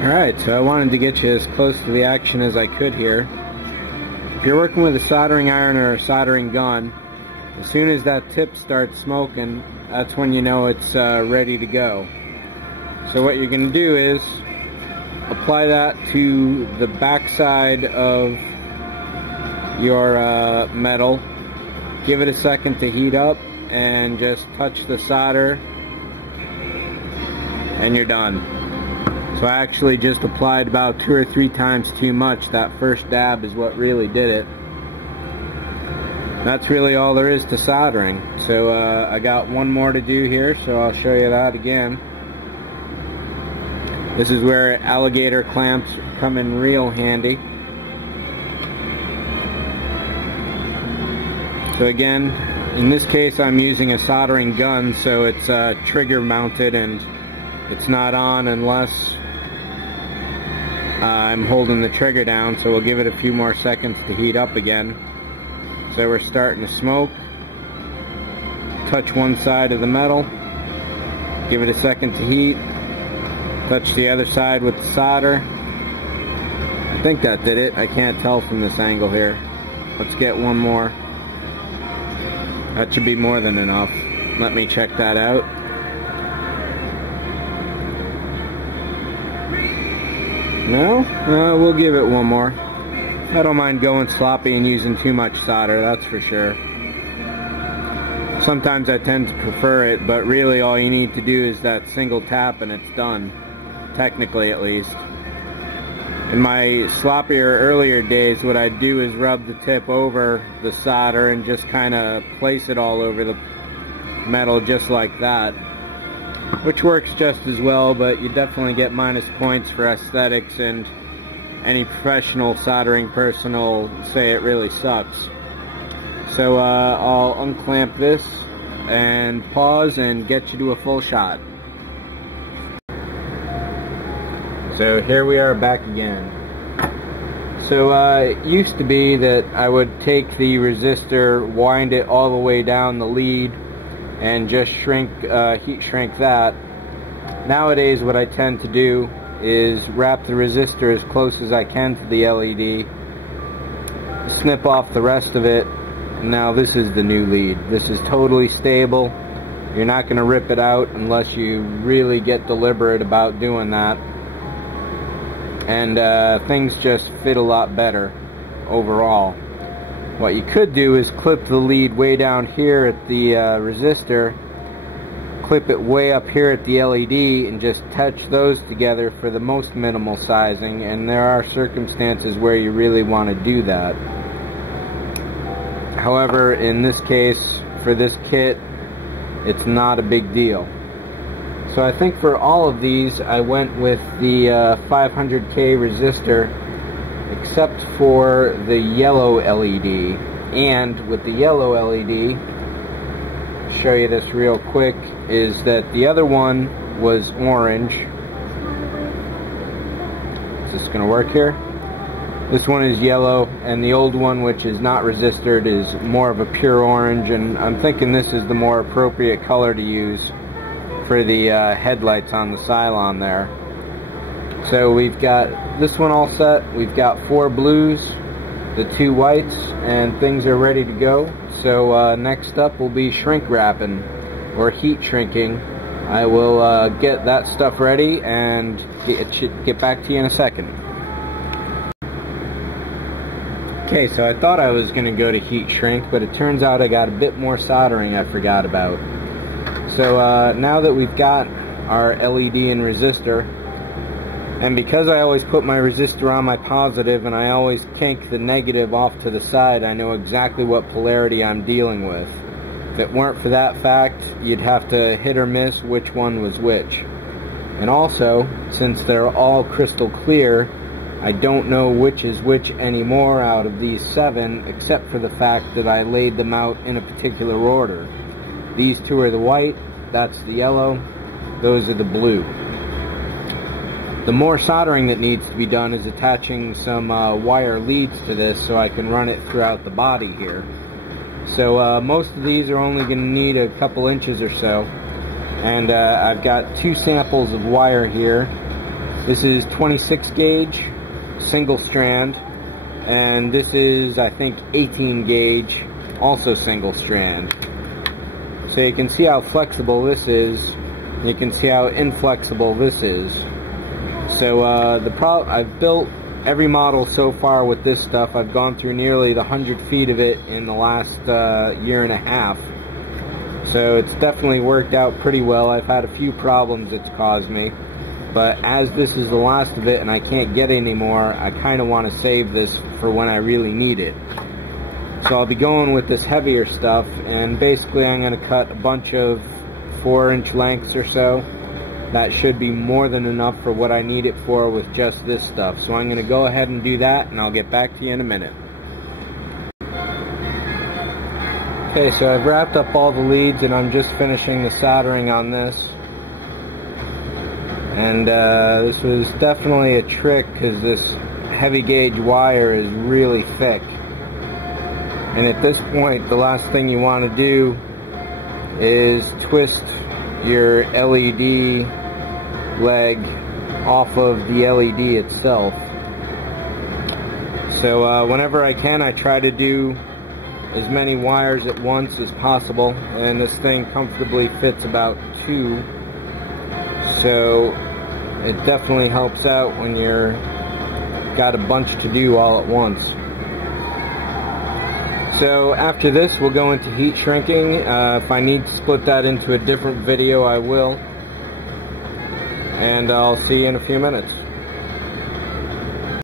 Alright, so I wanted to get you as close to the action as I could here. If you're working with a soldering iron or a soldering gun, as soon as that tip starts smoking, that's when you know it's ready to go. So what you're going to do is apply that to the backside of your metal. Give it a second to heat up and just touch the solder and you're done. So I actually just applied about 2 or 3 times too much. That first dab is what really did it. That's really all there is to soldering. So I got one more to do here, so I'll show you that again. This is where alligator clamps come in real handy. So again, in this case I'm using a soldering gun, so it's trigger mounted and it's not on unless I'm holding the trigger down, so we'll give it a few more seconds to heat up again. So we're starting to smoke. Touch one side of the metal, give it a second to heat, touch the other side with the solder. I think that did it. I can't tell from this angle here. Let's get one more. That should be more than enough. Let me check that out. No? We'll give it one more. I don't mind going sloppy and using too much solder, that's for sure. Sometimes I tend to prefer it, but really all you need to do is that single tap and it's done. Technically, at least. In my sloppier, earlier days, what I'd do is rub the tip over the solder and just kind of place it all over the metal just like that. Which works just as well, but you definitely get minus points for aesthetics, and any professional soldering person will say it really sucks. So I'll unclamp this and pause and get you to a full shot. So here we are back again. So it used to be that I would take the resistor, wind it all the way down the lead, and just heat shrink that. Nowadays what I tend to do is wrap the resistor as close as I can to the LED, snip off the rest of it, and now this is the new lead. This is totally stable. You're not going to rip it out unless you really get deliberate about doing that. And things just fit a lot better overall. What you could do is clip the lead way down here at the resistor, clip it way up here at the LED, and just touch those together for the most minimal sizing, and there are circumstances where you really want to do that. However, in this case, for this kit, it's not a big deal. So I think for all of these, I went with the 500K resistor, except for the yellow LED. And with the yellow LED, show you this real quick, is that the other one was orange. Is this going to work here? This one is yellow, and the old one, which is not resistored, is more of a pure orange, and I'm thinking this is the more appropriate color to use for the headlights on the Cylon there. So we've got this one all set. We've got 4 blues, the 2 whites, and things are ready to go. So next up will be shrink wrapping or heat shrinking. I will get that stuff ready and get back to you in a second. Okay, so I thought I was going to go to heat shrink, but it turns out I got a bit more soldering I forgot about. So now that we've got our LED and resistor, and because I always put my resistor on my positive and I always kink the negative off to the side, I know exactly what polarity I'm dealing with. If it weren't for that fact, you'd have to hit or miss which one was which. And also, since they're all crystal clear, I don't know which is which anymore out of these 7, except for the fact that I laid them out in a particular order. These 2 are the white, that's the yellow, those are the blue. The more soldering that needs to be done is attaching some wire leads to this so I can run it throughout the body here. So most of these are only going to need a couple inches or so. And I've got 2 samples of wire here. This is 26 gauge, single strand, and this is, I think, 18 gauge, also single strand. So you can see how flexible this is. You can see how inflexible this is. So I've built every model so far with this stuff. I've gone through nearly the 100 feet of it in the last year and a half. So it's definitely worked out pretty well. I've had a few problems it's caused me. But as this is the last of it and I can't get any more, I kind of want to save this for when I really need it. So I'll be going with this heavier stuff, and basically I'm going to cut a bunch of 4-inch lengths or so. That should be more than enough for what I need it for with just this stuff. So I'm going to go ahead and do that, and I'll get back to you in a minute. Okay, so I've wrapped up all the leads and I'm just finishing the soldering on this. And this was definitely a trick because this heavy gauge wire is really thick. And at this point, the last thing you want to do is twist your LED leg off of the LED itself. So whenever I can, I try to do as many wires at once as possible, and this thing comfortably fits about 2. So it definitely helps out when you're got a bunch to do all at once. So after this, we'll go into heat shrinking. If I need to split that into a different video, I will. And I'll see you in a few minutes.